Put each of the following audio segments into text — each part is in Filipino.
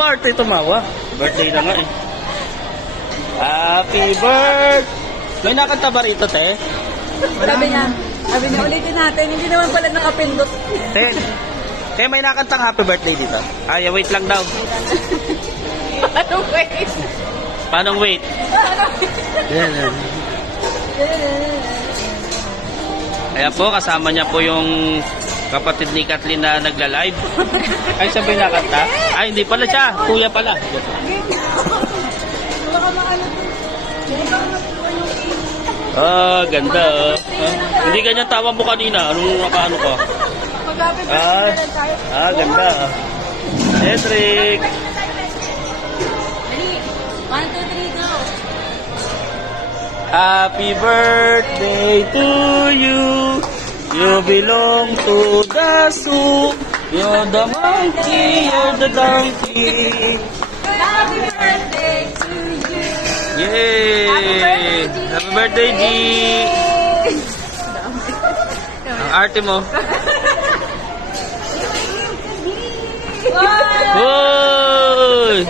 Umarte tumawa. Birthday na nga eh. Happy birthday! May nakanta ba rito, te? Sabi niya, ulitin natin. Hindi naman pala nakapindot. Te, may nakantang happy birthday dito. Ay, wait lang daw. Anong wait? Paano wait? Yan. Ayan po, kasama niya po yung kapatid ni Kathleen na nagla-live. Ay, siya ba yung nakanta? Ay, hindi pala siya. Kuya pala. Ah, ganda. Hindi ganyan tawa mo kanina. Anong nakaano ka? Ganda. Edric. 1, 2, 3, go! Happy birthday to you. You belong to the zoo. You're the monkey, you're the donkey. Happy birthday to you! Yay! Happy birthday, G! Ang arte mo. Hoy!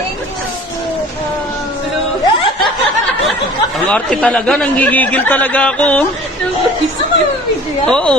Ang arte talaga, nanggigigil talaga ako. Oo.